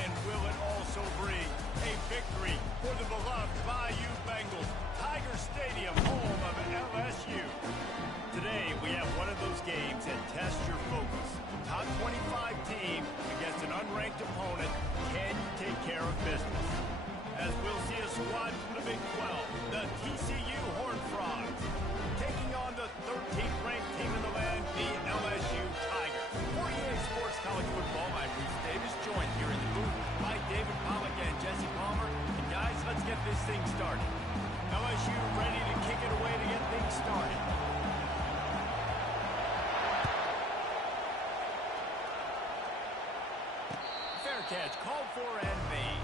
And will it also bring a victory for the beloved Bayou Bengals? Tiger Stadium, home of LSU. Today, we have one of those games that tests your focus. Top 25 team against an unranked opponent. Can you take care of business? As we'll see a squad from the Big 12, the TCU Horned Frogs, taking on the 13th ranked team in the land, the LSU Tigers. 48 Sports College Football, I'm Bruce Davis, joined here in the booth by David Pollack and Jesse Palmer. And guys, let's get this thing started. LSU ready to kick it away to get things started. Fair catch, called for and made.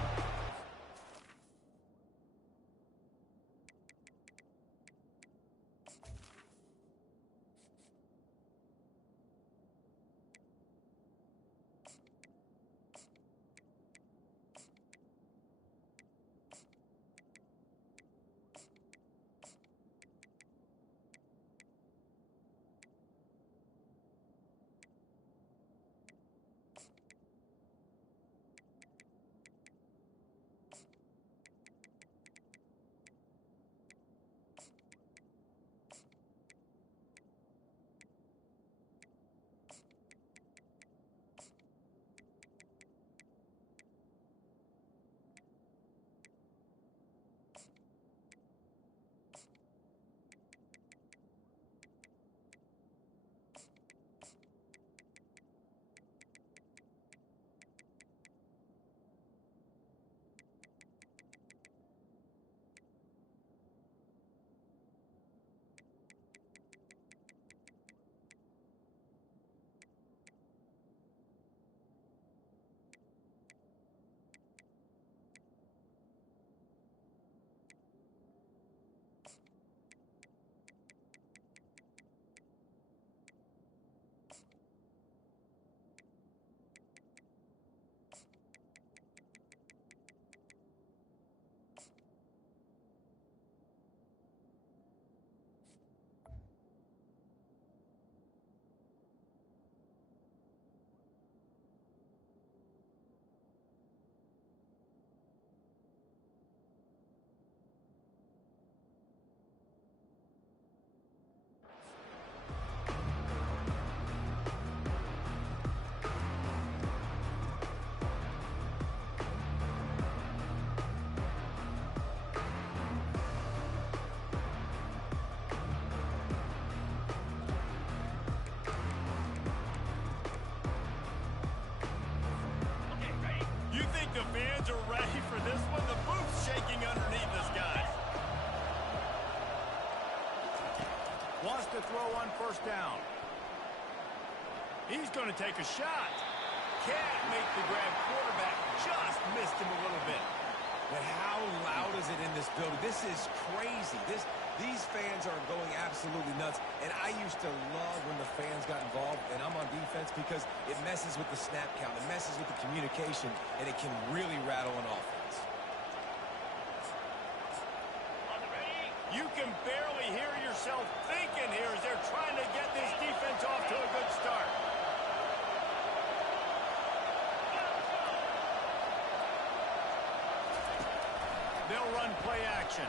The fans are ready for this one. The booth's shaking underneath us, guys. Wants to throw on first down. He's going to take a shot. Can't make the grab. Quarterback just missed him a little bit. But how loud is it in this building? This is crazy. These fans are going absolutely nuts. And I used to love when the fans got involved, and I'm on defense because it messes with the snap count. It messes with the communication, and it can really rattle an offense. You can barely hear yourself thinking here as they're trying to get this defense off to a good start. They'll run play action.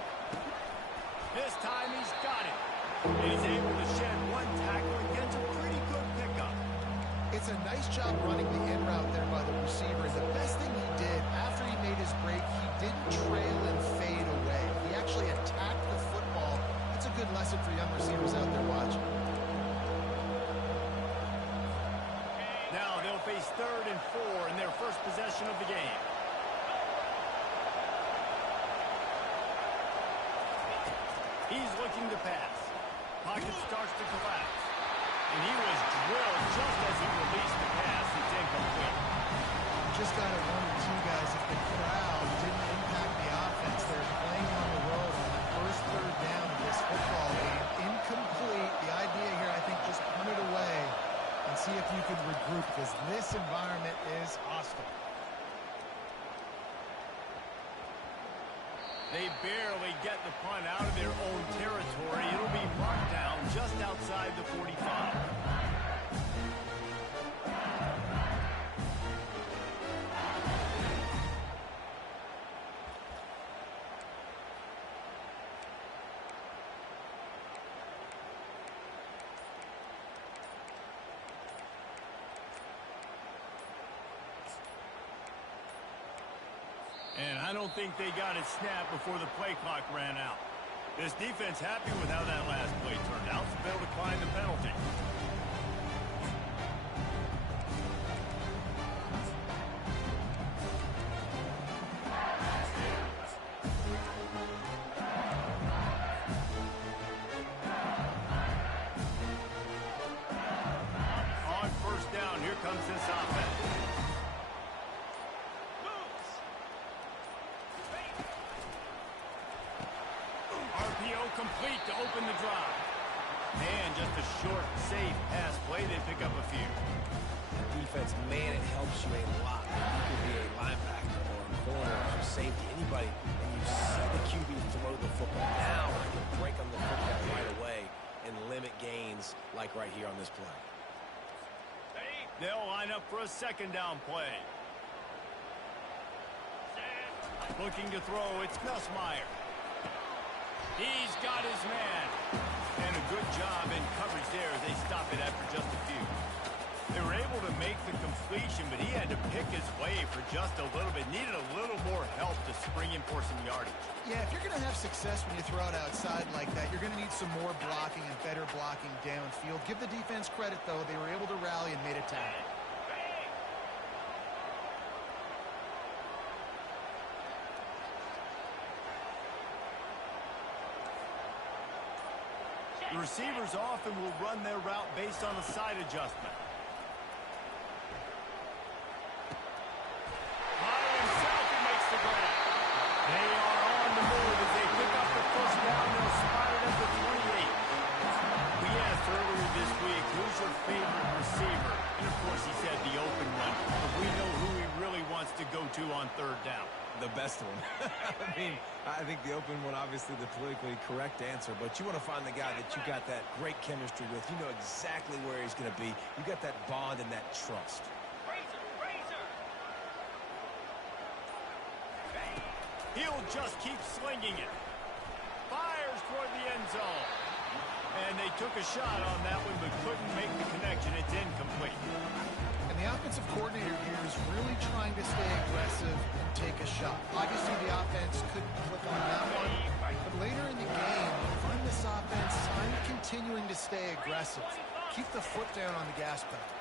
This time he's got it. And he's able to shed one tackle and gets a pretty good pickup. It's a nice job running the in route there by the receiver. And the best thing he did after he made his break, he didn't trail and fade away. He actually attacked the football. That's a good lesson for young receivers out there watching. Now they'll face 3rd and 4 in their first possession of the game. He's looking to pass. Pocket starts to collapse. And he was drilled just as he released the pass. It's incomplete. Just got it 1 or 2 guys. If the crowd didn't impact the offense, they're playing on the road on the first 3rd down of this football game. Incomplete. The idea here, I think, just punt it away and see if you can regroup because this environment is hostile. They barely get the punt out of their own territory. It'll be marked down just outside the 45. don't think they got it snapped before the play clock ran out. This defense happy with how that last play turned out, so they'll decline the penalty. On first down, here comes this offense. RPO complete to open the drive. And just a short, safe pass play. They pick up a few. Defense, man, it helps you a lot. You could be a linebacker or a corner or safety, anybody, and you see the QB throw the football. Now I can break on the football right away and limit gains like right here on this play. They'll line up for a second down play. Looking to throw, it's Nussmeier. He's got his man. And a good job in coverage there as they stop it after just a few. They were able to make the completion, but he had to pick his way for just a little bit. Needed a little more help to spring him for some yardage. Yeah, if you're going to have success when you throw it outside like that, you're going to need some more blocking and better blocking downfield. Give the defense credit, though. They were able to rally and made a tackle. The receivers often will run their route based on a side adjustment. By himself, he makes the grab. They are on the move as they pick up the first down. They'll spot it at the 28. We asked earlier this week, who's your favorite receiver? And of course, he said the open one. But we know who he really wants to go to on third down. The best one. I think the open one, obviously the politically correct answer, but you want to find the guy that you got that great chemistry with. You know exactly where he's going to be. You got that bond and that trust. He'll just keep slinging it. Fires toward the end zone. And they took a shot on that one, but couldn't make the connection. It's incomplete. And the offensive coordinator here is really trying to stay aggressive and take a shot. Obviously, the offense couldn't click on that one. But later in the game, if I'm this offense, I'm continuing to stay aggressive. Keep the foot down on the gas pedal.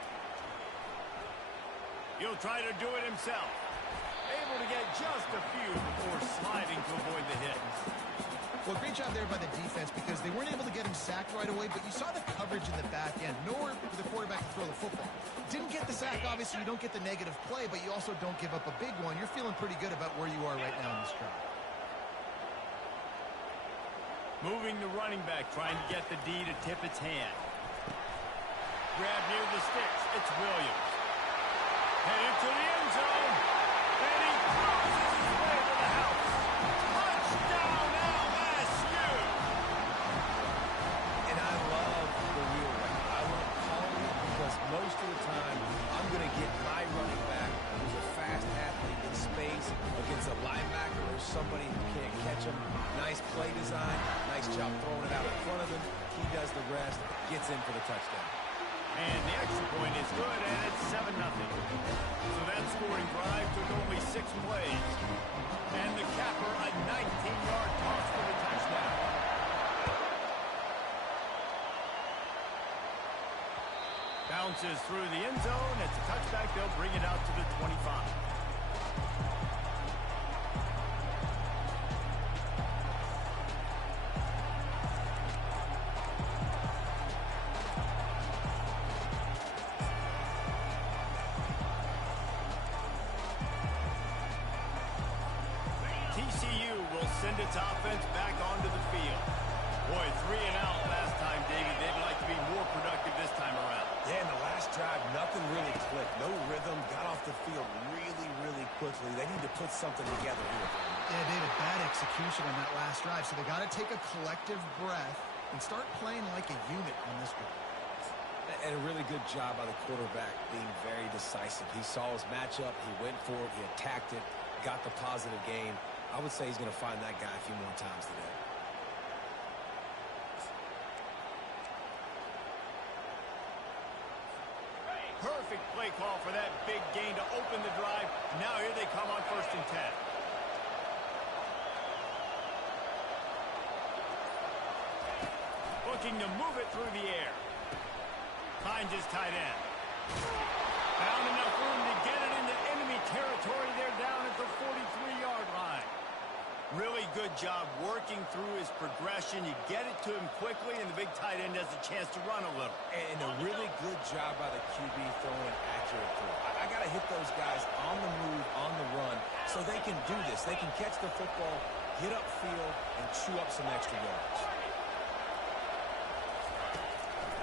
He'll try to do it himself. Able to get just a few before sliding to avoid the hit. Well, great job there by the defense because they weren't able to get him sacked right away, but you saw the coverage in the back end. Nowhere for the quarterback to throw the football. Didn't get the sack, obviously. You don't get the negative play, but you also don't give up a big one. You're feeling pretty good about where you are right now in this drive. Moving the running back, trying to get the D to tip its hand. Grab near the sticks. It's Williams. Headed to the end zone. And he crosses his way to the house. Touchdown, LSU! And I love the wheel route. I love calling it because most of the time I'm going to get my running back who's a fast athlete in space against a linebacker or somebody who can't catch him. Nice play design. Nice job throwing it out in front of him. He does the rest. Gets in for the touchdown. And the extra point is good, and it's 7-0. So that scoring drive took only 6 plays. And the capper, a 19-yard toss for the touchdown. Bounces through the end zone. It's a touchback. They'll bring it out to the 25. TCU will send its offense back onto the field. Boy, 3 and out last time, Davey. They'd like to be more productive this time around. Yeah, in the last drive, nothing really clicked. No rhythm. Got off the field really, really quickly. They need to put something together here. Yeah, David, bad execution on that last drive. So they got to take a collective breath and start playing like a unit on this one. And a really good job by the quarterback being very decisive. He saw his matchup. He went for it. He attacked it. Got the positive gain. I would say he's going to find that guy a few more times today. Perfect play call for that big gain to open the drive. Now here they come on 1st and 10. looking to move it through the air. Finds his tight end. Found enough room to get it into enemy territory. They're down at the 43-yard line. Really good job working through his progression. You get it to him quickly, and the big tight end has a chance to run a little. And a really good job by the QB throwing an accurate throw. I got to hit those guys on the move, on the run, so they can do this. They can catch the football, get upfield, and chew up some extra yards.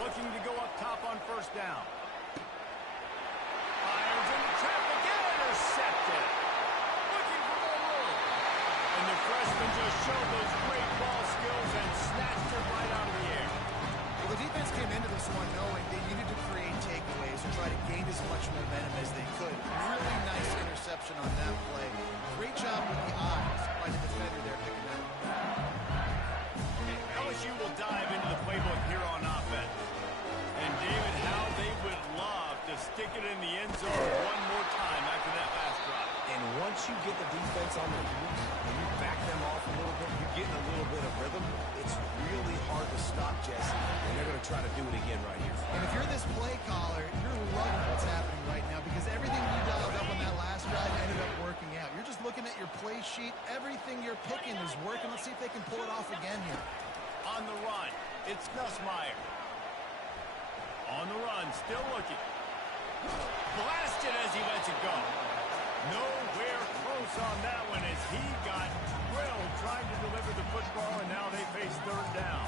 Looking to go up top on first down. Fires into traffic and intercepted. Looking for more room. And the freshman just showed those great ball skills and snatched it right out of the air. Well, the defense came into this one knowing they needed to create takeaways and try to gain as much momentum as they could. Really nice interception on that play. Great job with the eyes by the defender there picking that up. LSU will dive into the playbook here on offense. And David, how they would love to stick it in the end zone one more time after that last drive. And once you get the defense on their feet and you back them off a little bit, you're getting a little bit of rhythm, it's really hard to stop Jesse. And they're going to try to do it again right here. And if you're this play caller, you're loving what's happening right now because everything you dialed up on that last drive ended up working out. You're just looking at your play sheet. Everything you're picking is working. Let's see if they can pull it off again here. On the run, it's Nussmeier. On the run, still looking. Blasted as he lets it go. Nowhere close on that one as he got drilled trying to deliver the football, and now they face third down.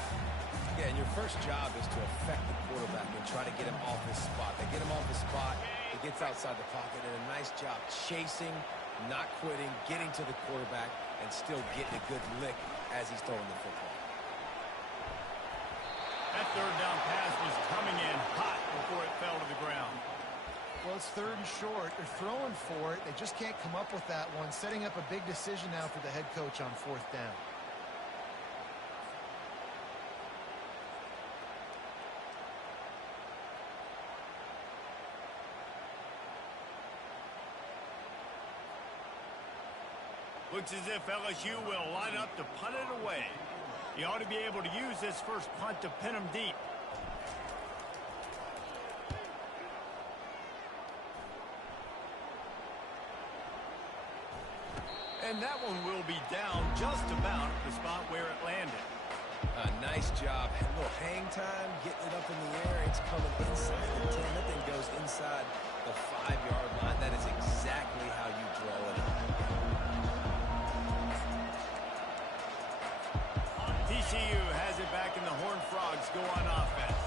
Yeah, and your first job is to affect the quarterback and try to get him off his spot. They get him off his spot, he gets outside the pocket, and a nice job chasing, not quitting, getting to the quarterback, and still getting a good lick as he's throwing the football. That third down pass was coming in hot before it fell to the ground. Well, it's third and short. They're throwing for it. They just can't come up with that one. Setting up a big decision now for the head coach on fourth down. Looks as if LSU will line up to punt it away. He ought to be able to use this first punt to pin him deep. And that one will be down just about at the spot where it landed. Nice job. A little hang time, getting it up in the air. It's coming inside the 10. That thing goes inside the 5-yard line. That is exactly how you draw it up. TCU has it back, and the Horned Frogs go on offense.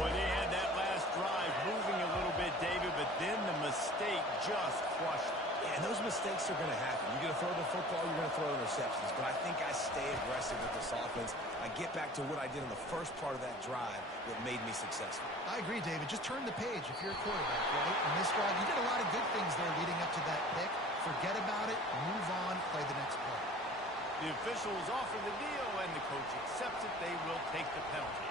Well, they had that last drive moving a little bit, David, but then the mistake just crushed it. Yeah, and those mistakes are going to happen. You're going to throw the football, you're going to throw interceptions. But I think I stay aggressive with this offense. I get back to what I did in the first part of that drive that made me successful. I agree, David. Just turn the page if you're a quarterback, right? In this drive, you did a lot of good things there leading up to that pick. Forget about it, move on, play the next play. The officials offer the deal, and the coach accepts it. They will take the penalty.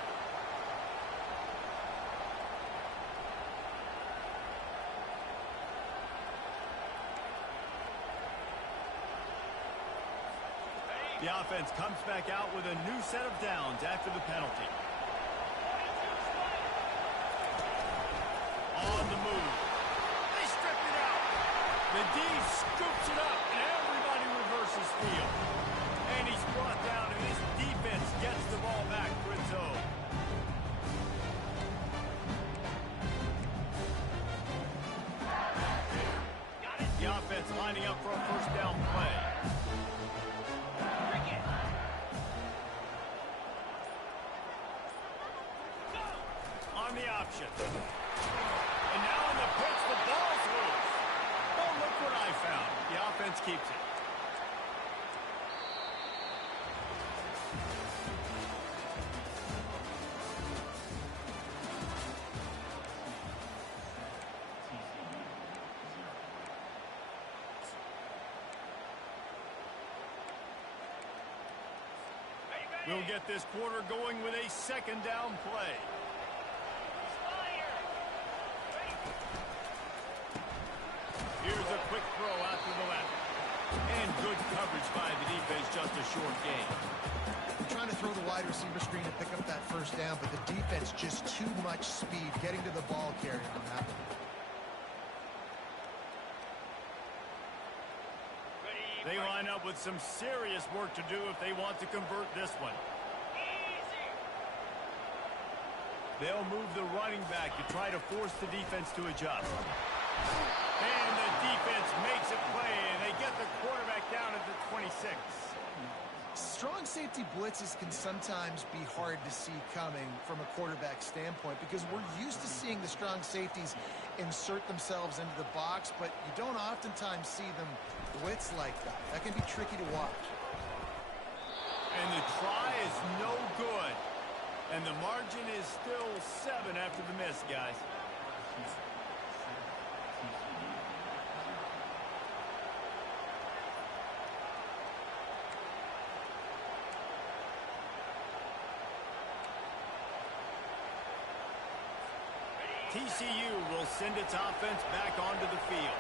The offense comes back out with a new set of downs after the penalty. On the move. They stripped it out. The D scoops it up, and everybody reverses field. And he's brought down, and this defense gets the ball back for its own. The offense lining up for a first down play. On the option. And now in the pitch, the ball's loose. Oh, look what I found. The offense keeps it. We'll get this quarter going with a second down play. Here's a quick throw out to the left. And good coverage by the defense, just a short game. trying to throw the wide receiver screen and pick up that first down, but the defense just too much speed getting to the ball carrier on that one. They line up with some serious work to do if they want to convert this one. They'll move the running back to try to force the defense to adjust. And the defense makes a play, and they get the quarterback down at the 26. Strong safety blitzes can sometimes be hard to see coming from a quarterback standpoint because we're used to seeing the strong safeties insert themselves into the box, but you don't oftentimes see them blitz like that. That can be tricky to watch. And the try is no good. And the margin is still 7 after the miss, guys. TCU will send its offense back onto the field.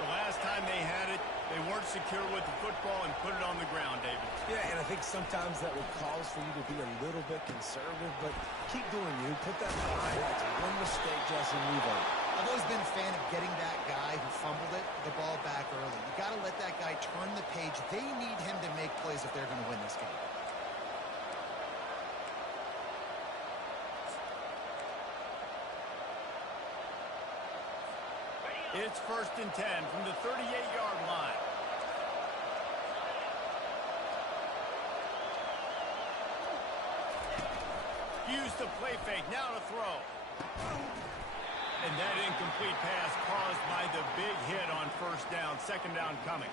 The last time they had it, they weren't secure with the football and put it on the ground, David. Yeah, and I think sometimes that would cause for you to be a little bit conservative, but keep doing you. Put that behind. That's one mistake, Jesse, move on. I've always been a fan of getting that guy who fumbled it, the ball back early. You got to let that guy turn the page. They need him to make plays if they're going to win this game. It's 1st and 10 from the 38-yard line. Use the play fake, now to throw. And that incomplete pass caused by the big hit on 1st down, 2nd down coming.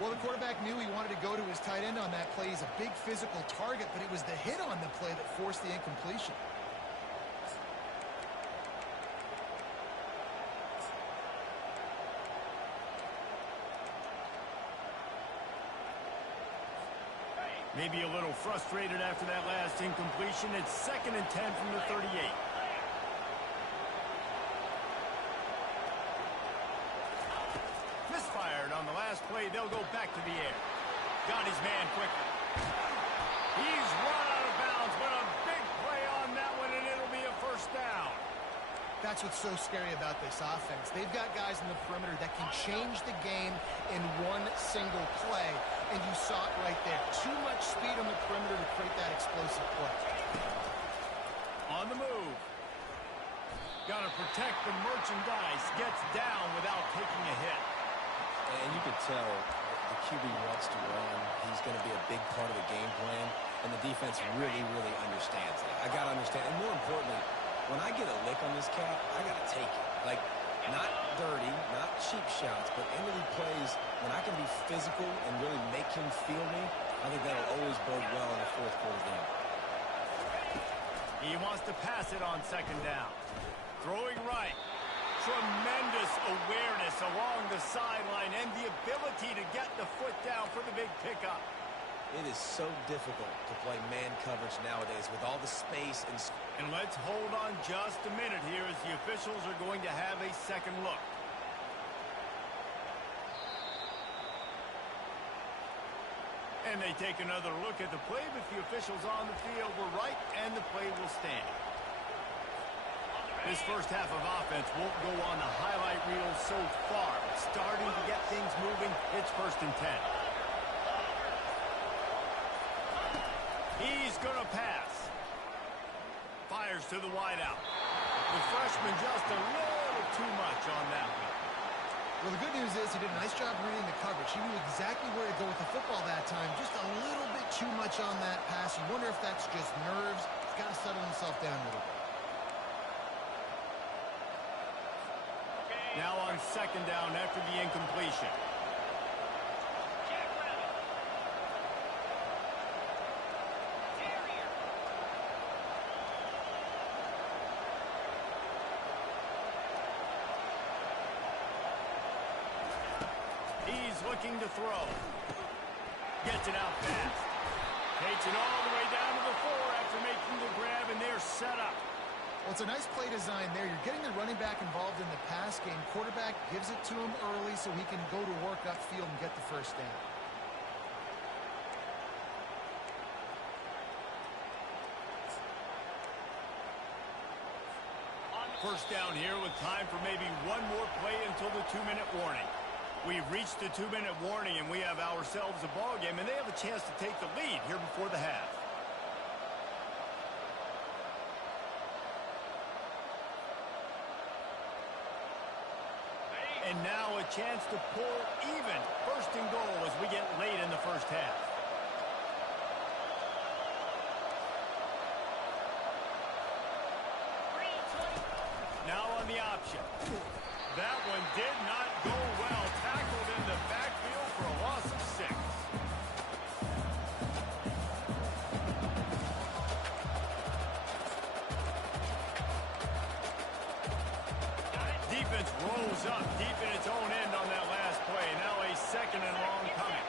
Well, the quarterback knew he wanted to go to his tight end on that play. He's a big physical target, but it was the hit on the play that forced the incompletion. Maybe a little frustrated after that last incompletion. It's 2nd and 10 from the 38. Misfired on the last play. They'll go back to the air. Got his man quickly. He's run out of bounds, but a big play on that one, and it'll be a 1st down. That's what's so scary about this offense. They've got guys in the perimeter that can change the game in one single play, and you saw it right there. Too much speed on the perimeter to create that explosive play. On the move. Got to protect the merchandise. Gets down without taking a hit. And you could tell the QB wants to run. He's going to be a big part of the game plan, and the defense really, really understands that. I got to understand, and more importantly, when I get a lick on this cat, I got to take it. Like, not dirty, not cheap shots, but end of the plays, when I can be physical and really make him feel me, I think that'll always bode well in the 4th quarter game. He wants to pass it on 2nd down. Throwing right. Tremendous awareness along the sideline and the ability to get the foot down for the big pickup. It is so difficult to play man coverage nowadays with all the space and... And let's hold on just a minute here as the officials are going to have a second look. And they take another look at the play, but the officials on the field were right, and the play will stand. This first half of offense won't go on the highlight reel so far. Starting to get things moving, it's 1st and 10. He's going to pass. Fires to the wideout. The freshman just a little too much on that one. Well, the good news is he did a nice job reading the coverage. He knew exactly where to go with the football that time. Just a little bit too much on that pass. You wonder if that's just nerves. He's got to settle himself down a little bit. Now on 2nd down after the incompletion. He's looking to throw. Gets it out fast. Takes it all the way down to the 4 after making the grab, and they're set up. Well, it's a nice play design there. You're getting the running back involved in the pass game. Quarterback gives it to him early so he can go to work upfield and get the 1st down. First down here with time for maybe one more play until the 2-minute warning. We've reached the 2-minute warning, and we have ourselves a ball game, and they have a chance to take the lead here before the half. And now a chance to pull even. First and goal as we get late in the first half. Now on the option. That one did not go well. Tackled in the backfield for a loss of 6. Defense rolls up deep in its own end on that last play. Now a 2nd and long coming.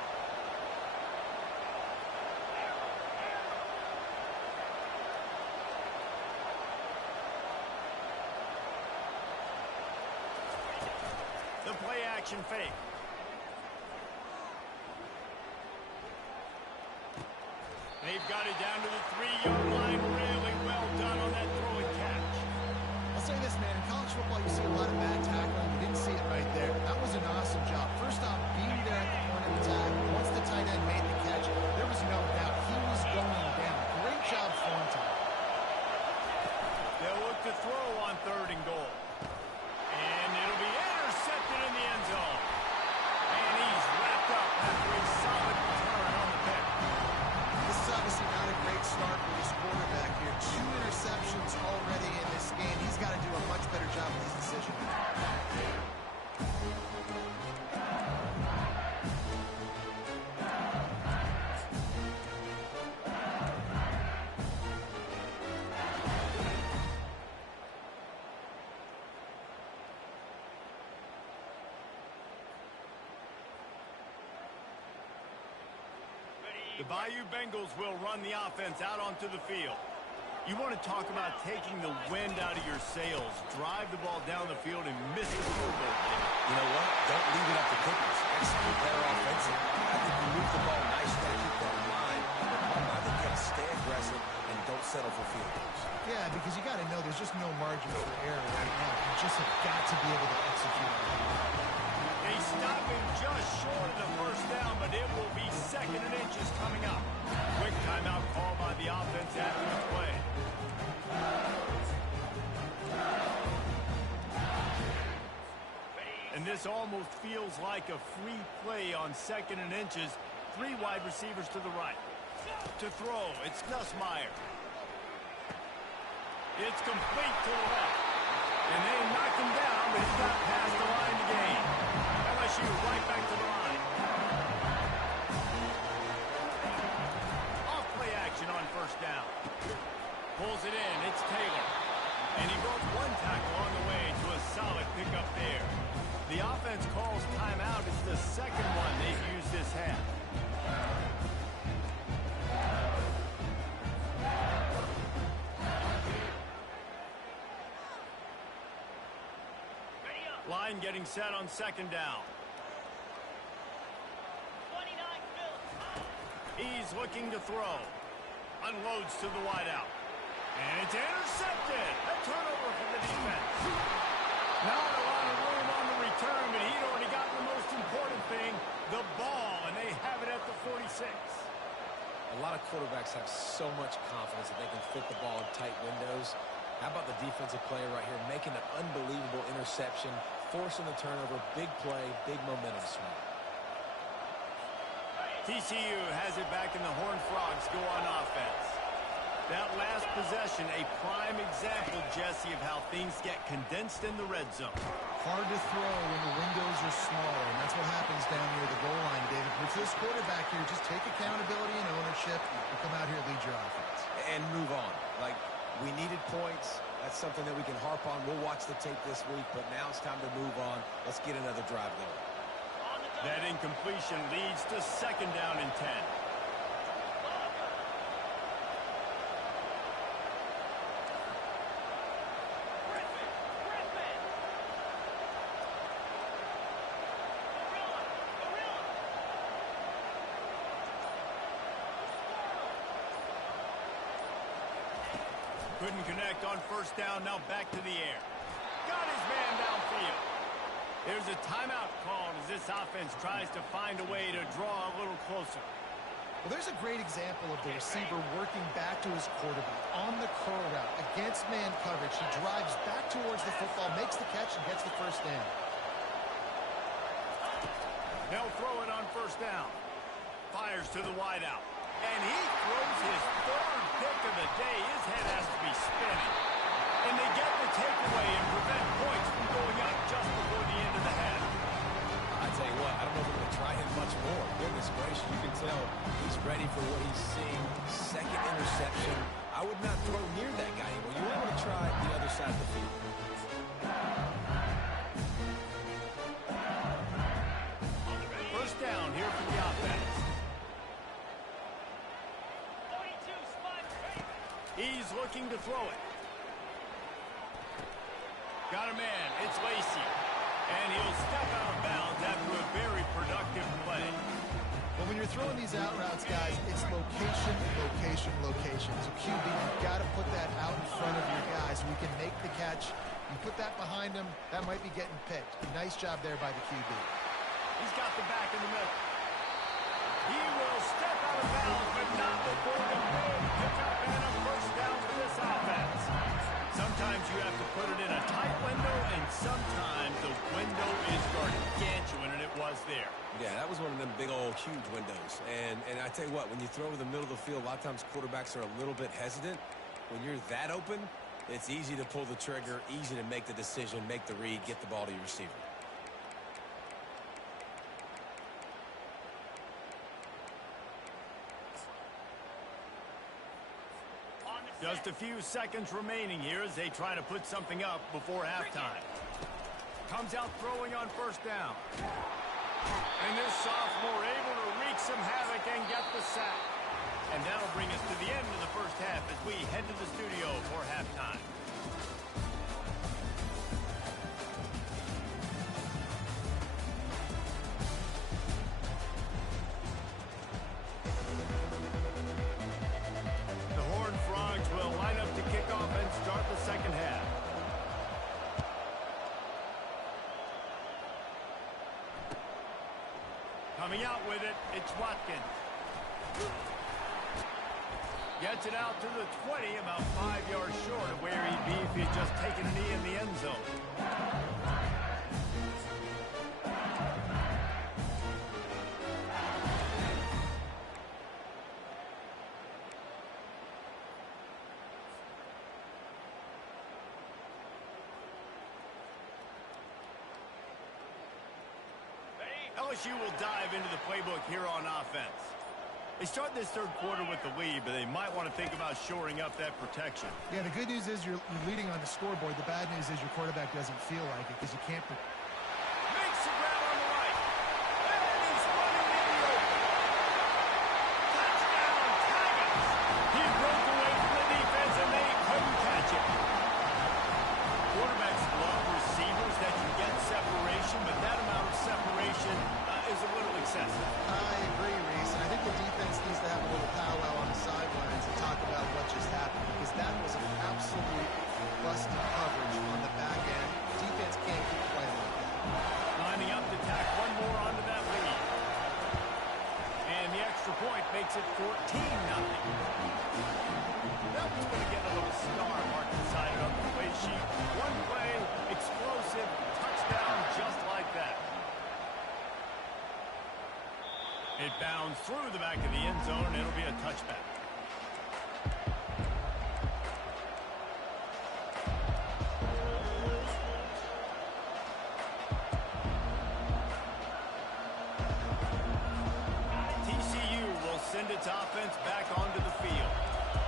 The play action fake. They've got it down to the 3-yard line. Really well done on that throw and catch. I'll say this, man. In college football, you see a lot of bad tackling. You didn't see it right there. That was an awesome job. First off, being there at the point of attack. Once the tight end made the catch, there was no doubt he was going down. Great job, Thornton. They'll look to throw on 3rd and goal. And it'll be intercepted in the end zone. And he's wrapped up after a solid return on the pick. This is obviously not a great start for this quarterback here. 2 interceptions already in this game. He's got to do a much better job with his decision. The Bayou Bengals will run the offense out onto the field. You want to talk about taking the wind out of your sails. Drive the ball down the field and miss the field goal. You know what? Don't leave it up to kickers. Execute better offensively. I think you move the ball nice. You got to keep that in mind. But I think you got to stay aggressive and don't settle for field goals. Yeah, because you got to know there's just no margin for error right now. You just have got to be able to execute on it. They stop him just short of the first down, but it will be 2nd and inches coming up. Quick timeout call by the offense after the play. And this almost feels like a free play on 2nd and inches. 3 wide receivers to the right. To throw, it's Nussmeier. It's complete to the left. And they knock him down, but he's not past the line to gain. LSU right back to the line. Off play action on 1st down. Pulls it in, it's Taylor. And he broke 1 tackle on the way to a solid pickup there. The offense calls timeout. It's the 2nd one they've used this half. Line getting set on 2nd down. He's looking to throw. Unloads to the wideout. And it's intercepted. A turnover for the defense. Not a lot of room on the return, but he'd already gotten the most important thing, the ball, and they have it at the 46. A lot of quarterbacks have so much confidence that they can fit the ball in tight windows. How about the defensive player right here making an unbelievable interception, forcing the turnover, big play, big momentum swing. TCU has it back and the Horned Frogs go on offense. That last possession, a prime example, Jesse, of how things get condensed in the red zone. Hard to throw when the windows are smaller, and that's what happens down near the goal line, David. But for this quarterback here, just take accountability and ownership and come out here and lead your offense. And move on. Like, we needed points. That's something that we can harp on. We'll watch the tape this week, but now it's time to move on. Let's get another drive going. That incompletion leads to 2nd down and 10. Couldn't connect on first down. Now back to the air. Got his man downfield. There's a timeout called as this offense tries to find a way to draw a little closer. Well, there's a great example of the receiver working back to his quarterback on the curl route against man coverage. He drives back towards the football, makes the catch, and gets the first down. They'll throw it on first down. Fires to the wideout. And he throws his third pick of the day. His head has to be spinning. And they get the takeaway and prevent points from going up just before the end of the half. I tell you what, I don't know if we're going to try him much more. Goodness gracious, you can tell he's ready for what he's seeing. Second interception. I would not throw near that guy anymore. You want to try the other side of the field. First down here for the offense. He's looking to throw it. Got a man. It's Lacy. And he'll step out of bounds after a very productive play. Well, when you're throwing these out routes, guys, it's location, location, location. So QB, you've got to put that out in front of your guys so we can make the catch. You put that behind him, that might be getting picked. Nice job there by the QB. He's got the back in the middle. He will step out of bounds, but not before the big pickup and a first down for this offense. Sometimes you have to put it in a tight window, and sometimes the window is gargantuan, and it was there. Yeah, that was one of them big old huge windows. And I tell you what, when you throw to the middle of the field, a lot of times quarterbacks are a little bit hesitant. When you're that open, it's easy to pull the trigger, easy to make the decision, make the read, get the ball to your receiver. Just a few seconds remaining here as they try to put something up before halftime. Comes out throwing on first down. And this sophomore able to wreak some havoc and get the sack. And that'll bring us to the end of the first half as we head to the studio for halftime. Coming out with it, it's Watkins. Gets it out to the 20, about 5 yards short of where he'd be if he had just taken a knee in the end zone. LSU will dive into the playbook here on offense. They start this third quarter with the lead, but they might want to think about shoring up that protection. Yeah, the good news is you're leading on the scoreboard. The bad news is your quarterback doesn't feel like it because you can't. Makes the grab on the right. And he's running in the open. Touchdown, Tigers. He broke away from the defense, and they couldn't catch it. Quarterbacks love receivers that can get separation, but that amount of separation is a little excessive. I agree, Reese, and I think the defense needs to have a little powwow on the sidelines and talk about what just happened, because that was an absolute busted coverage on the back end. Defense can't keep playing like that. Lining up to tack one more onto that lead. And the extra point makes it 14-0. That one's going to get a little star mark inside it on the play sheet. One play, explosive, touchdown just like that. It bounds through the back of the end zone, and it'll be a touchback. TCU will send its offense back onto the field.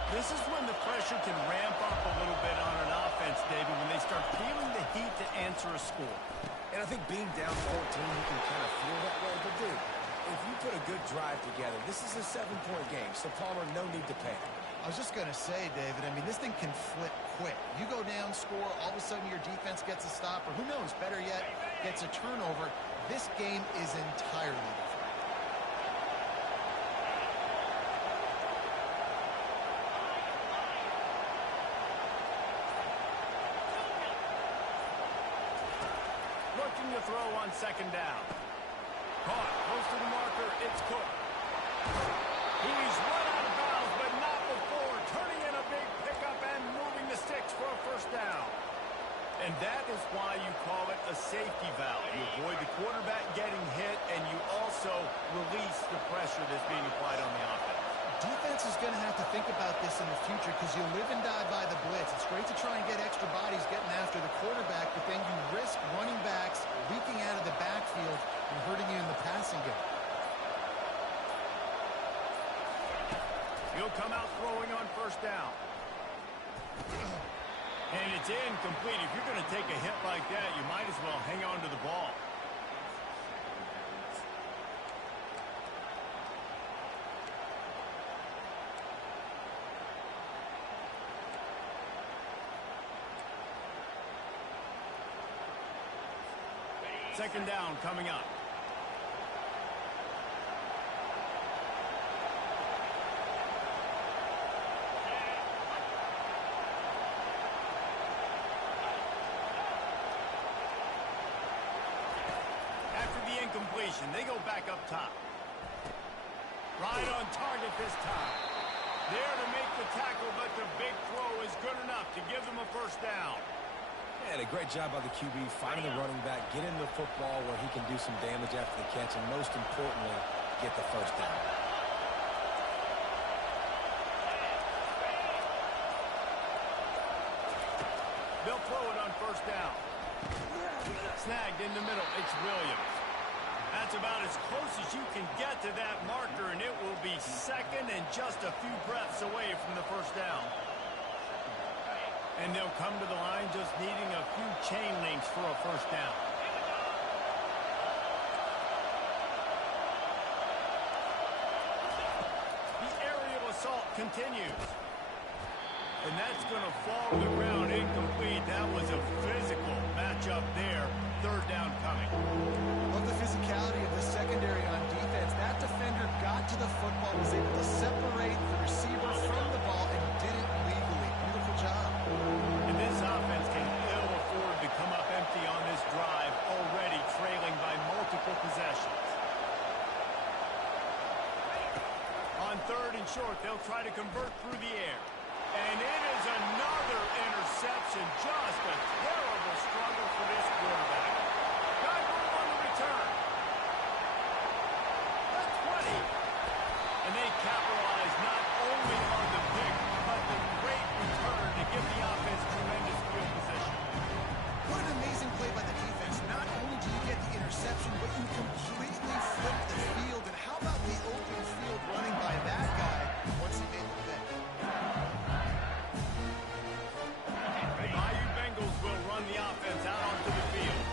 This is when the pressure can ramp up a little bit on an offense, David, when they start feeling the heat to answer a score. And I think being down 14, you can kind of feel that way. But, dude, if you put a good drive together, this is a 7-point game, so Palmer, no need to panic. I was just going to say, David, I mean, this thing can flip quick. You go down, score, all of a sudden your defense gets a stop, or who knows, better yet, gets a turnover. This game is entirely different. looking to throw on second down. Caught close to the marker. It's Cook. He's run out of bounds, but not before turning in a big pickup and moving the sticks for a first down. And that is why you call it a safety valve. You avoid the quarterback getting hit, and you also release the pressure that's being applied on the offense. Defense is going to have to think about this in the future because you live and die by the blitz. It's great to try and get extra bodies getting after the quarterback, but then you risk running backs leaking out of the backfield and hurting you in the passing game. He'll come out throwing on first down. And it's incomplete. If you're going to take a hit like that, you might as well hang on to the ball. Second down coming up. After the incompletion, they go back up top. Right on target this time. There to make the tackle, but the big throw is good enough to give them a first down. And a great job by the QB finding the running back, getting the football where he can do some damage after the catch, and most importantly, get the first down. They'll throw it on first down. Snagged in the middle. It's Williams. That's about as close as you can get to that marker, and it will be second and just a few breaths away from the first down. And they'll come to the line just needing a few chain links for a first down. The aerial assault continues. And that's going to fall to the ground incomplete. That was a physical matchup there. Third down coming. Love the physicality of the secondary on defense. That defender got to the football, was able to separate the receiver from the ball, and did it legally. Beautiful job. And this offense can ill afford to come up empty on this drive, already trailing by multiple possessions. On third and short, they'll try to convert through the air. And it is another interception. Just a terrible struggle for this quarterback. Got room on the return. That's 20. And they capitalize not only on the pick, but the great return to give the offense tremendous field position. What an amazing play by the defense. Not only do you get the interception, but you completely flip the field. And how about the open field running by that guy once he made the pick? Will run the offense out onto the field.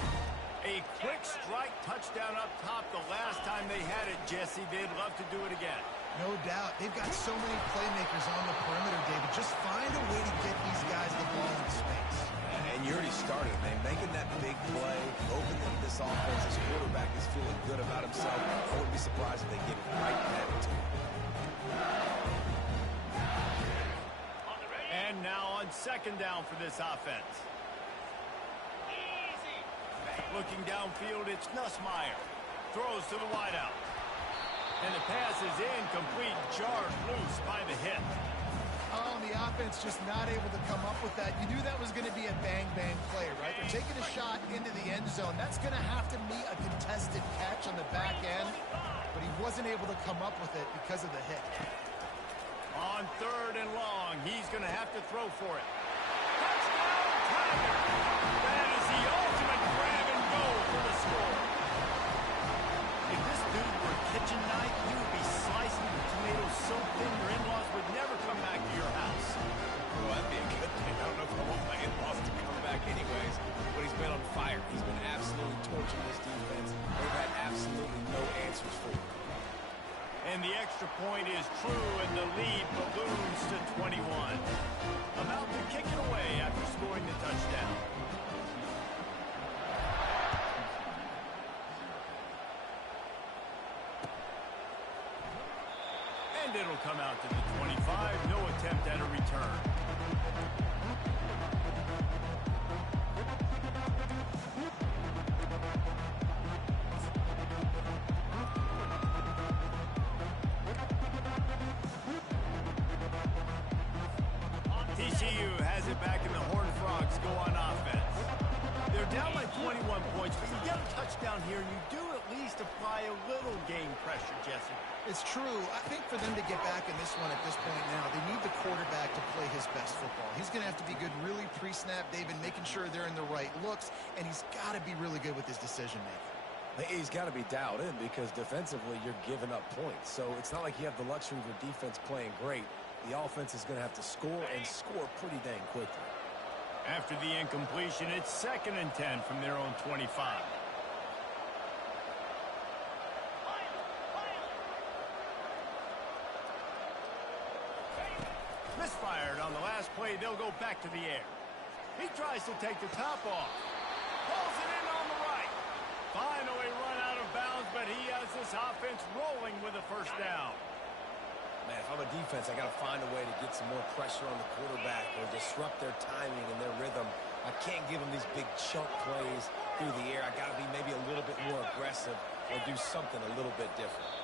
A quick strike touchdown up top the last time they had it, Jesse. They'd love to do it again. No doubt. They've got so many playmakers on the perimeter, David. Just find a way to get these guys the ball in space. And you already started, man. Making that big play, opening this offense. This quarterback is feeling good about himself. I wouldn't be surprised if they get it right back to him. And now on second down for this offense. Looking downfield, it's Nussmeier. Throws to the wideout. And the pass is incomplete, jarred loose by the hit. Oh, and the offense just not able to come up with that. You knew that was going to be a bang-bang play, right? They're taking a shot into the end zone. That's going to have to meet a contested catch on the back end, but he wasn't able to come up with it because of the hit. On third and long, he's going to have to throw for it. Touchdown, Tiger! That is the ultimate grab and go for the score. If this dude were a kitchen knife, you would be slicing the tomatoes so thin your in-laws would never come back to your house. Well, that'd be a good thing. I don't know if I want my in-laws to come back anyways, but he's been on fire. He's been absolutely torching this defense. They've had absolutely no answers for him. And the extra point is true, and the lead balloons to 21. About to kick it away after scoring the touchdown. And it'll come out to the 25. No attempt at a return. TCU has it back, and the Horned Frogs go on offense. They're down by 21 points, but you get a touchdown here, and you do at least apply a little game pressure, Jesse. It's true. I think for them to get back in this one at this point now, they need the quarterback to play his best football. He's going to have to be good really pre-snap, David, making sure they're in the right looks, and he's got to be really good with his decision-making. He's got to be dialed in because defensively you're giving up points. So it's not like you have the luxury of your defense playing great. The offense is going to have to score and score pretty dang quickly. After the incompletion, it's 2nd and 10 from their own 25. Misfired on the last play. They'll go back to the air. He tries to take the top off. Pulls it in on the right. Finally run out of bounds, but he has this offense rolling with a first down. Man, if I'm a defense, I got to find a way to get some more pressure on the quarterback or disrupt their timing and their rhythm. I can't give them these big chunk plays through the air. I got to be maybe a little bit more aggressive or do something a little bit different.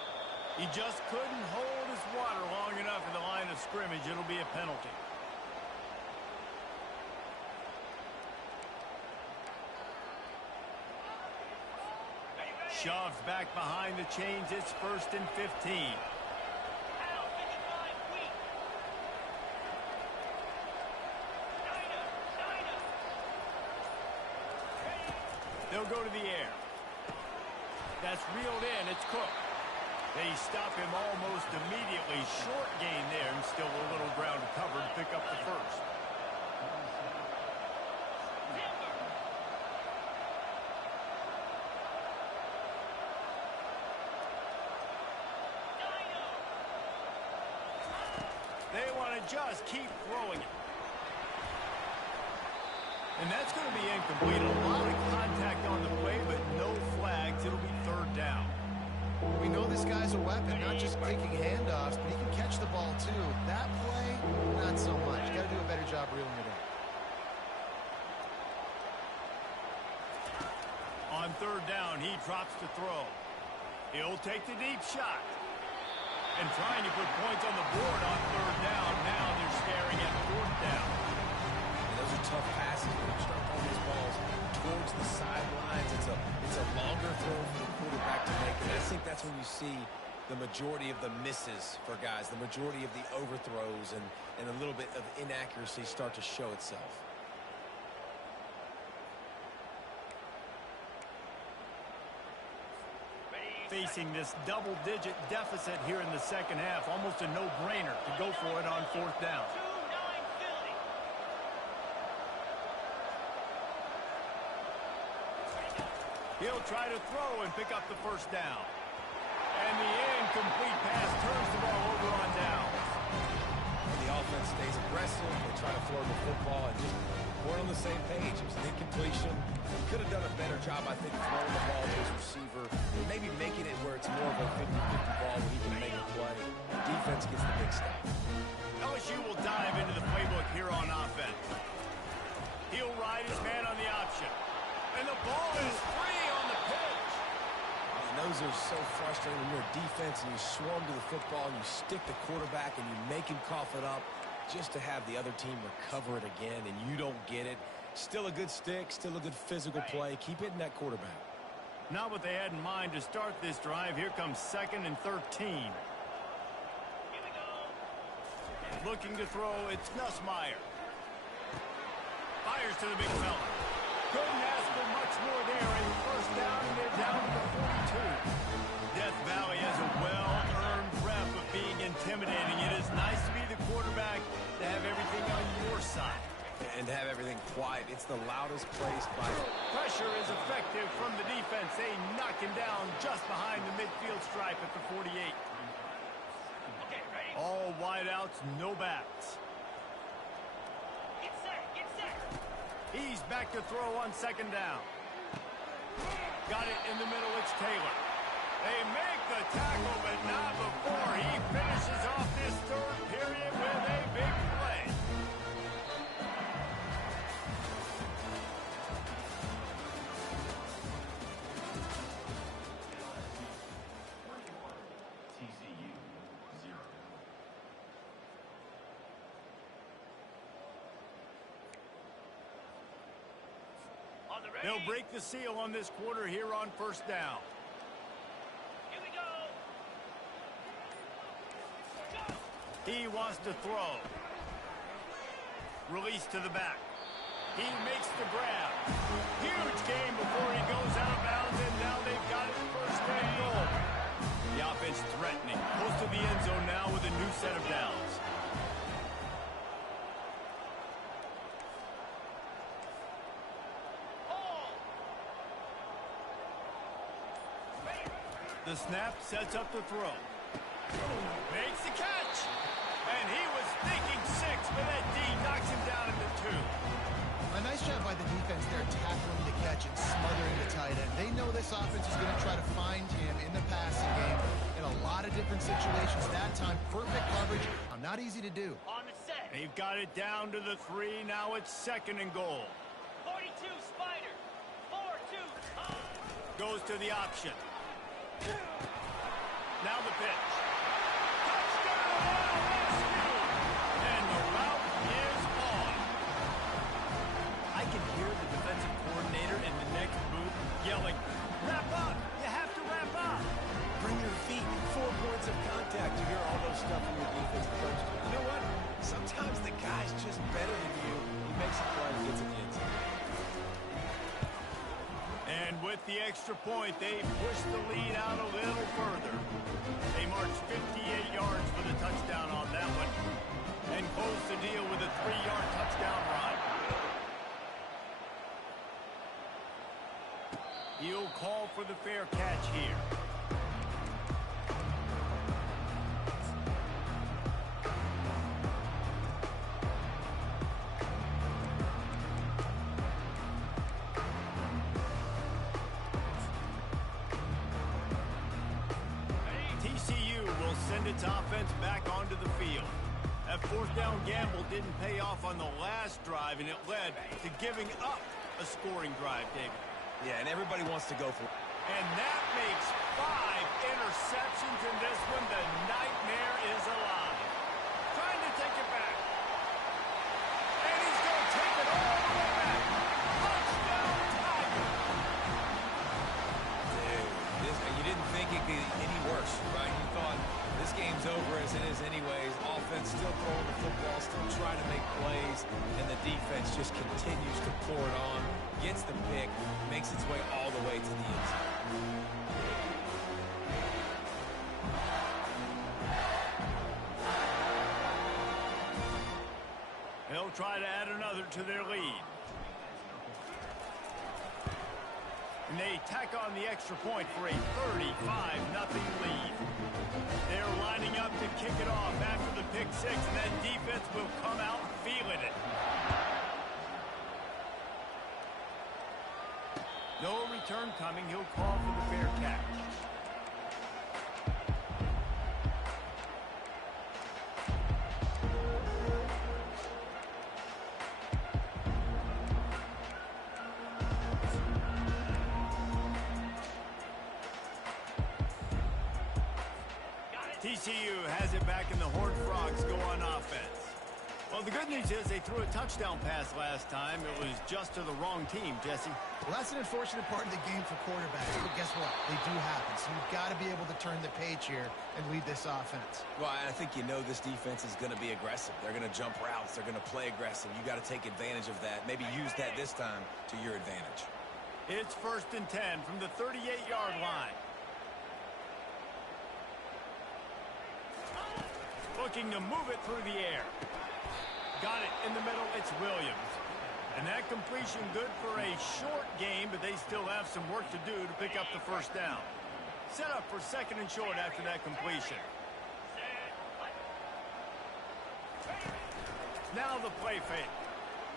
He just couldn't hold his water long enough in the line of scrimmage. It'll be a penalty. Shoved back behind the chains. It's 1st and 15. They'll go to the air. That's reeled in. It's Cook. They stop him almost immediately. Short gain there, and still a little ground to cover to pick up the first. They want to just keep throwing it. And that's going to be incomplete. A lot of contact on the play, but no flags. It'll be 3rd down. We know this guy's a weapon, not just taking handoffs, but he can catch the ball too. That play, not so much. Got to do a better job reeling it in. On 3rd down, he drops to throw. He'll take the deep shot. And trying to put points on the board on 3rd down. Now they're staring at 4th down. And those are tough passes when you start throwing these balls towards the sidelines. It's a longer throw for the quarterback to make. And I think that's when you see the majority of the misses for guys, the majority of the overthrows and a little bit of inaccuracy start to show itself. Facing this double-digit deficit here in the 2nd half, almost a no-brainer to go for it on 4th down. He'll try to throw and pick up the first down. And the incomplete pass turns the ball over on downs. The offense stays aggressive. They try to throw the football and just weren't on the same page. It was an incompletion. He could have done a better job, I think, throwing the ball to his receiver. And maybe making it where it's more of a 50-50 ball where he can make a play. Defense gets the big stop. LSU will dive into the playbook here on offense. He'll ride his man on the option. And the ball is free on the pitch. And those are so frustrating when you're a defense and you swarm to the football and you stick the quarterback and you make him cough it up just to have the other team recover it again and you don't get it. Still a good stick, still a good physical play. Keep hitting that quarterback. Not what they had in mind to start this drive. Here comes 2nd and 13. Looking to throw, it's Nussmeier. Fires to the big fella. Couldn't ask for much more there. And 1st down, and they're down to the 42. Death Valley has a well-earned rep of being intimidating. It is nice to be the quarterback, to have everything on your side. And to have everything quiet. It's the loudest place by... Pressure is effective from the defense. They knock him down just behind the midfield stripe at the 48. All wideouts, no backs. He's back to throw on 2nd down. Got it in the middle. It's Taylor. They make the tackle, but not before he finishes off this 3rd period with a big play. They'll break the seal on this quarter here on first down. Here we go. He wants to throw. Release to the back. He makes the grab. Huge game before he goes out of bounds, and now they've got his first and goal. The offense threatening. Close to the end zone now with a new set of downs. The snap sets up the throw. Makes the catch. And he was thinking 6, but that D knocks him down into 2. A nice job by the defense there, tackling the catch and smothering the tight end. They know this offense is going to try to find him in the passing game in a lot of different situations. That time, perfect coverage. Not easy to do. On the set. They've got it down to the 3. Now it's 2nd and goal. 42 Spider. 4-2. Goes to the option. Now the pitch. Touchdown, LSU! And the route is on. I can hear the defensive coordinator in the next booth yelling, "Wrap up! You have to wrap up!" Bring your feet. 4 points of contact. You hear all those stuff from your defensive coach. You know what? Sometimes the guy's just better than you. He makes a play and gets in the end zone. And with the extra point, they push the lead out a little further. They march 58 yards for the touchdown on that one. And close the deal with a 3-yard touchdown run. He'll call for the fair catch here. TCU will send its offense back onto the field. That 4th down gamble didn't pay off on the last drive, and it led to giving up a scoring drive, David. Yeah, and everybody wants to go for it. And that makes 5 interceptions in this one. The nightmare is alive. Trying to take it back. And he's going to take it all the way back. Touchdown, Tiger. Dude, you didn't think it could get any worse, right? You thought this game's over as it is anyways. Offense still throwing the football, still trying to make plays, and the defense just continues to pour it on, gets the pick, makes its way all the way to the end zone. They'll try to add another to their lead. And they tack on the extra point for a 35-0 lead. They're lining up to kick it off after the pick 6, and that defense will come out feeling it. No return coming. He'll call for the fair catch. TCU has it back, and the Horned Frogs go on offense. Well, the good news is they threw a touchdown pass last time. It was just to the wrong team, Jesse. Well, that's an unfortunate part of the game for quarterbacks, but guess what? They do happen, so you've got to be able to turn the page here and lead this offense. Well, I think you know this defense is going to be aggressive. They're going to jump routes. They're going to play aggressive. You got to take advantage of that. Maybe use that this time to your advantage. It's 1st and 10 from the 38-yard line. Looking to move it through the air. Got it in the middle. It's Williams. And that completion good for a short game, but they still have some work to do to pick up the first down. Set up for 2nd and short after that completion. Now the play fake.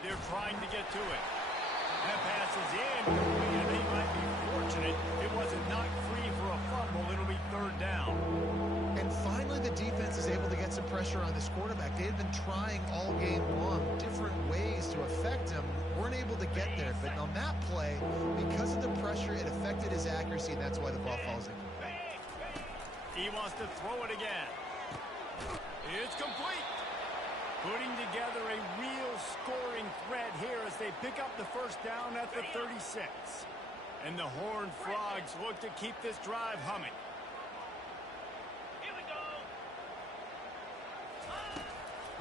They're trying to get to it. That pass is incomplete, and they might be fortunate it wasn't knocked free for a fumble. It'll be 3rd down. And finally, the defense is able to get some pressure on this quarterback. They had been trying all game long different ways to affect him. Weren't able to get there. But on that play, because of the pressure, it affected his accuracy, and that's why the ball falls incomplete. He wants to throw it again. It's complete. Putting together a real scoring threat here as they pick up the first down at the 36. And the Horned Frogs look to keep this drive humming. Here we go.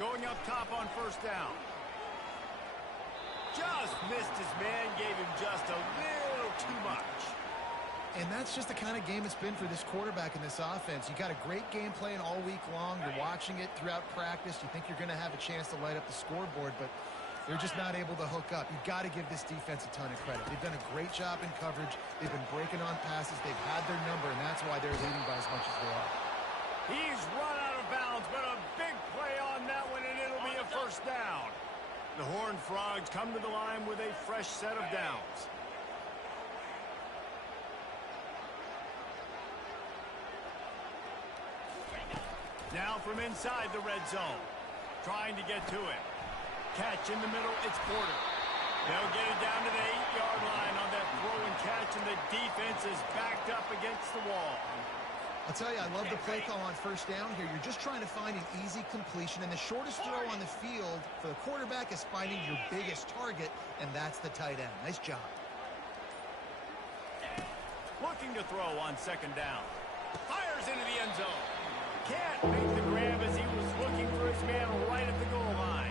Going up top on first down. Just missed his man, gave him just a little too much. And that's just the kind of game it's been for this quarterback in this offense. You got a great game plan all week long. You're watching it throughout practice. You think you're going to have a chance to light up the scoreboard, but they're just not able to hook up. You've got to give this defense a ton of credit. They've done a great job in coverage. They've been breaking on passes. They've had their number, and that's why they're leading by as much as they are. He's run out of bounds, but a big play on that one, and it'll be a first down. The Horned Frogs come to the line with a fresh set of downs. Now from inside the red zone. Trying to get to it. Catch in the middle, it's Porter. They'll get it down to the 8-yard line on that throw and catch, and the defense is backed up against the wall. I'll tell you, I love the play call on first down here. You're just trying to find an easy completion, and the shortest throw on the field for the quarterback is finding your biggest target, and that's the tight end. Nice job. Looking to throw on second down. Fires into the end zone. Can't make the grab as he was looking for his man right at the goal line.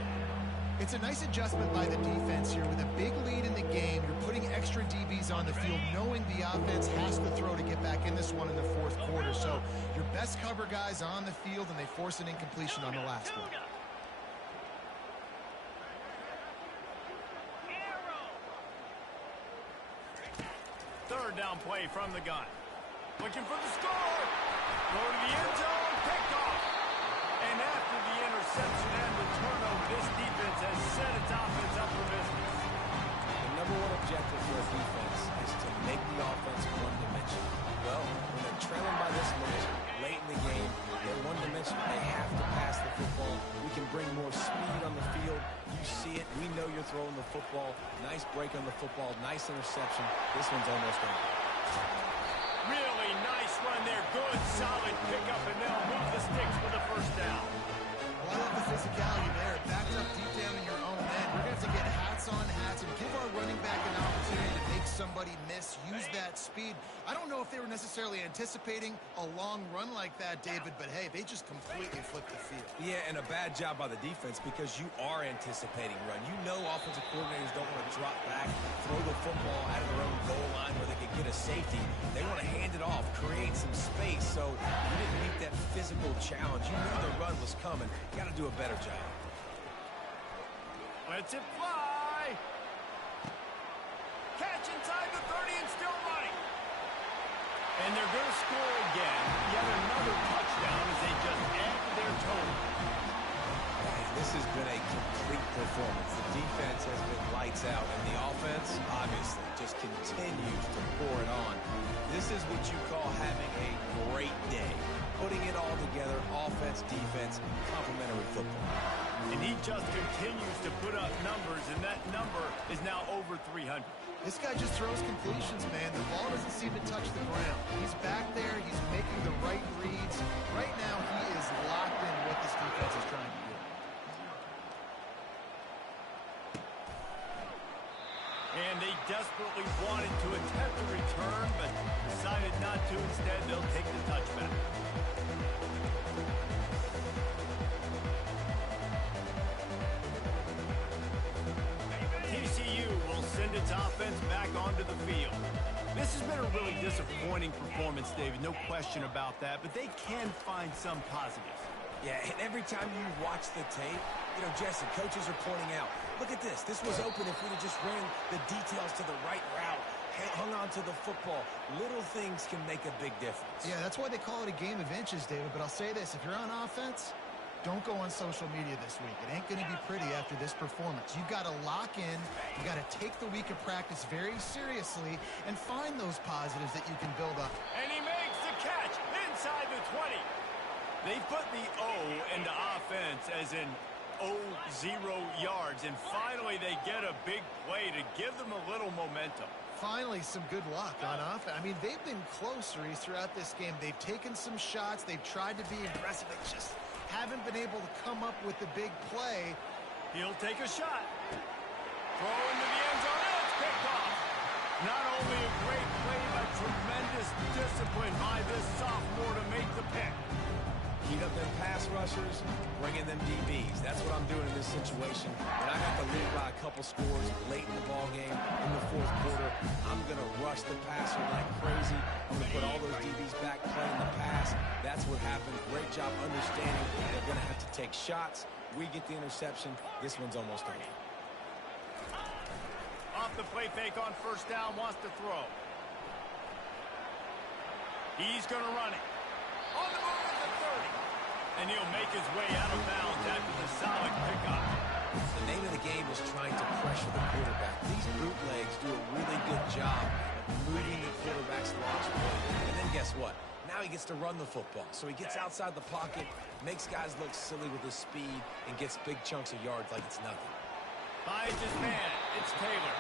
It's a nice adjustment by the defense here. With a big lead in the game, you're putting extra DBs on the field, knowing the offense has to throw to get back in this one in the fourth quarter. So your best cover guys on the field, and they force an incompletion on the last one. Third down play from the gun. Looking for the score. Go to the end zone. Picked off. And after the interception and the turnover, this defense has set its offense up for business. The number one objective for a defense is to make the offense one-dimensional. Well, when they're trailing by this much late in the game, they're one-dimensional. They have to pass the football. We can bring more speed on the field. You see it. We know you're throwing the football. Nice break on the football. Nice interception. This one's almost over. Really nice run there. Good, solid pickup, and they'll move the sticks for the first down. Well, I love the physicality there. Backed up deep down in your own end. We're going to have to get hats on hats and give our running back an opportunity to make somebody miss, use that speed. I don't know if they were necessarily anticipating a long run like that, David, but hey, they just completely flipped the field. Yeah, and a bad job by the defense because you are anticipating run. You know offensive coordinators don't want to drop back, throw the football out of their own goal line where they can get a safety. They want to hand it off, create some space, so you didn't meet that physical challenge. You knew the run was coming. You got to do a better job. Lets it fly. Catch inside the 30 and still running. And they're going to score again. Yet another touchdown as they just add to their total. This has been a complete performance. The defense has been lights out, and the offense, obviously, just continues to pour it on. This is what you call having a great day. Putting it all together, offense, defense, complementary football. And he just continues to put up numbers, and that number is now over 300. This guy just throws completions, man. The ball doesn't seem to touch the ground. He's back there. He's making the right reads. Right now, he is locked in what this defense is trying to do. And they desperately wanted to attempt a return, but decided not to. Instead, they'll take the touchback. TCU will send its offense back onto the field. This has been a really disappointing performance, David. No question about that, but they can find some positives. Yeah, and every time you watch the tape, you know, Jesse, coaches are pointing out, look at this. This was open if we'd have just ran the details to the right route, hung on to the football. Little things can make a big difference. Yeah, that's why they call it a game of inches, David. But I'll say this, if you're on offense, don't go on social media this week. It ain't going to be pretty after this performance. You've got to lock in. You've got to take the week of practice very seriously and find those positives that you can build up. And he makes the catch inside the 20. They put the O into offense as in 0 yards, and finally they get a big play to give them a little momentum. Finally, some good luck on offense. I mean, they've been close throughout this game. They've taken some shots. They've tried to be aggressive. It just haven't been able to come up with the big play. He'll take a shot. Throw into the end zone, and it's picked off. Not only a great play, but tremendous discipline by this sophomore to make the pick. Heat up them pass rushers, bring in them DBs. That's what I'm doing in this situation. When I got to lead by a couple scores late in the ball game, in the fourth quarter, I'm going to rush the passer like crazy. I'm going to put all those DBs back playing the pass. That's what happened. Great job understanding they're going to have to take shots. We get the interception. This one's almost over. Off the play fake on first down, wants to throw. He's going to run it. On the move at the 30. And he'll make his way out of bounds after the solid pickup. The name of the game is trying to pressure the quarterback. These bootlegs do a really good job of moving the quarterback's launch point. And then guess what? Now he gets to run the football. So he gets outside the pocket, makes guys look silly with his speed, and gets big chunks of yards like it's nothing. Finds his man. It's Taylor.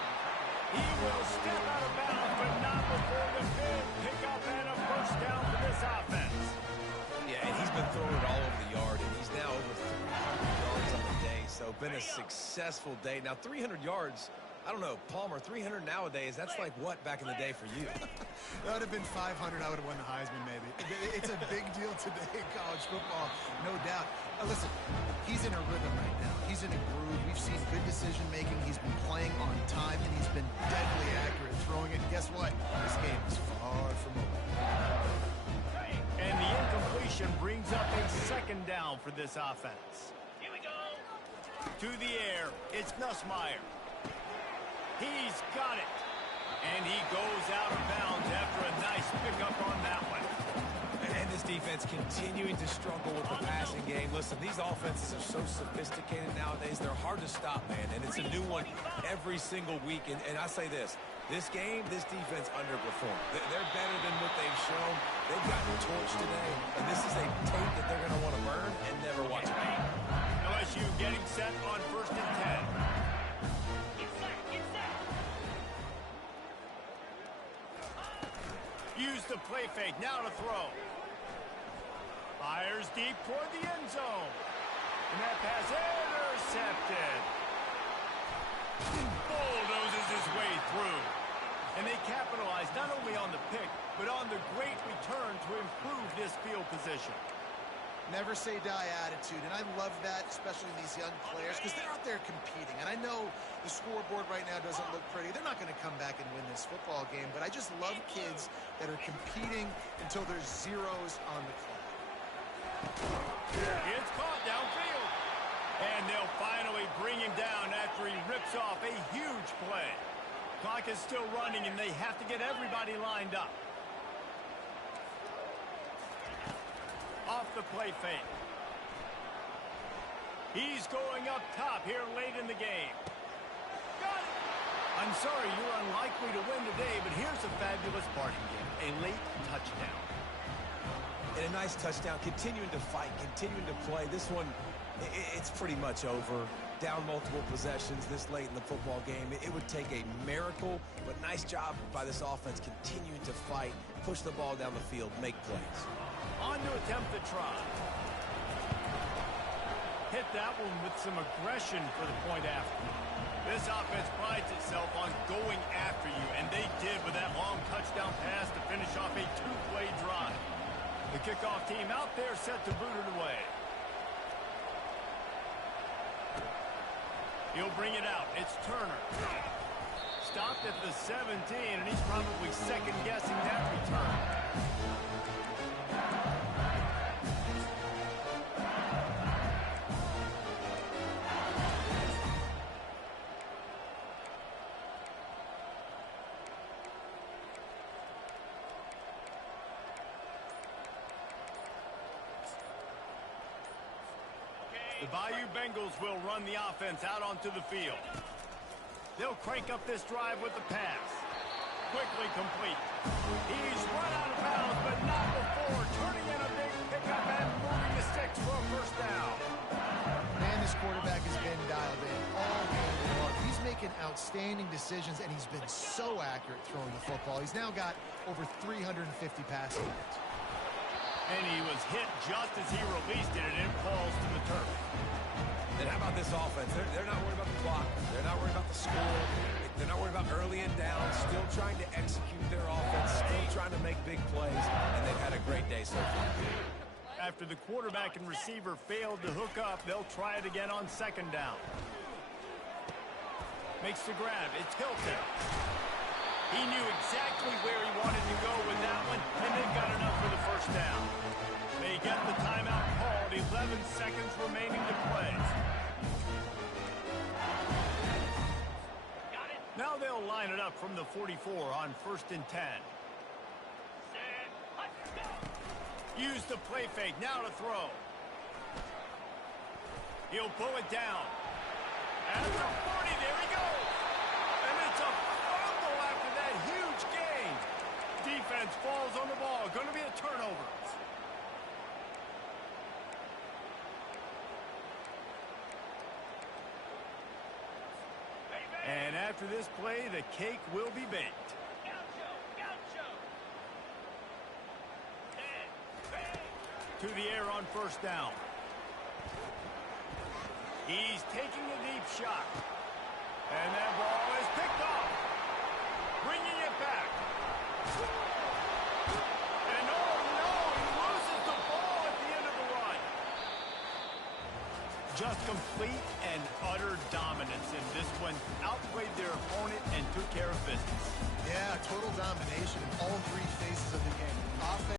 He will step out of bounds, but not before the big pickup and a first down for this offense. Yeah, and he's been throwing it all over the yard, and he's now over 300 yards on the day. So been a successful day. Now 300 yards, I don't know, Palmer, 300 nowadays, that's like what back in the day for you? That would have been 500. I would have won the Heisman, maybe. It's a big deal today in college football, no doubt. Listen, he's in a rhythm right now. He's in a groove. We've seen good decision-making. He's been playing on time, and he's been deadly accurate throwing it. And guess what? This game is far from over. And the incompletion brings up a second down for this offense. Here we go. To the air, it's Nussmeier. He's got it. And he goes out of bounds after a nice pickup on that one. And this defense continuing to struggle with the passing game. Listen, these offenses are so sophisticated nowadays. They're hard to stop, man. And it's a new one every single week. And I say this game, this defense underperformed. They're better than what they've shown. They've gotten torched today. And this is a tape that they're going to want to burn and never watch again. LSU getting set on 1st and 10. Get set. Get set. Use the play fake, now to throw. Fires deep toward the end zone. And that pass intercepted. Bulldozes his way through. And they capitalize not only on the pick, but on the great return to improve this field position. Never say die attitude, and I love that, especially in these young players, because they're out there competing. And I know the scoreboard right now doesn't look pretty. They're not going to come back and win this football game, but I just love kids that are competing until there's zeros on the clock. It's caught downfield. And they'll finally bring him down after he rips off a huge play. Clock is still running, and they have to get everybody lined up. Off the play fake. He's going up top here late in the game. Got it! I'm sorry you're unlikely to win today, but here's a fabulous parting game. A late touchdown. And a nice touchdown, continuing to fight, continuing to play. This one, it's pretty much over. Down multiple possessions this late in the football game. It would take a miracle, but nice job by this offense continuing to fight, push the ball down the field, make plays. On to attempt the try. Hit that one with some aggression for the point after. This offense prides itself on going after you, and they did with that long touchdown pass to finish off a two-play drive. The kickoff team out there set to boot it away. He'll bring it out. It's Turner. Stopped at the 17, and he's probably second-guessing that return. The Bayou Bengals will run the offense out onto the field. They'll crank up this drive with the pass. Quickly complete. He's run out of bounds, but not before turning in a big pickup and moving the sticks for a first down. Man, this quarterback has been dialed in all game long. He's making outstanding decisions, and he's been so accurate throwing the football. He's now got over 350 passing yards. And he was hit just as he released it, and it falls to the turf. And how about this offense? They're not worried about the clock. They're not worried about the score. They're not worried about early and down. Still trying to execute their offense. Still trying to make big plays. And they've had a great day so far. After the quarterback and receiver failed to hook up, they'll try it again on second down. Makes the grab. It's Hilton. He knew exactly where he wanted to go with that one, and they've got enough for the first down. They get the timeout called. 11 seconds remaining to play. Got it. Now they'll line it up from the 44 on 1st and 10. Set. Let's go. Use the play fake. Now to throw. He'll pull it down. At the 40, there he goes. And it's a fumble after that huge gain. Defense falls on the ball. Going to be a turnover. And after this play, the cake will be baked. Gaucho. Gaucho. Set. Bang. To the air on 1st down. He's taking a deep shot. And that ball is picked off. Bringing it back. And oh no, he loses the ball at the end of the run. Just complete and utter dominance in this one. Outplayed their opponent and took care of business. Yeah, total domination in all three phases of the game. Offense.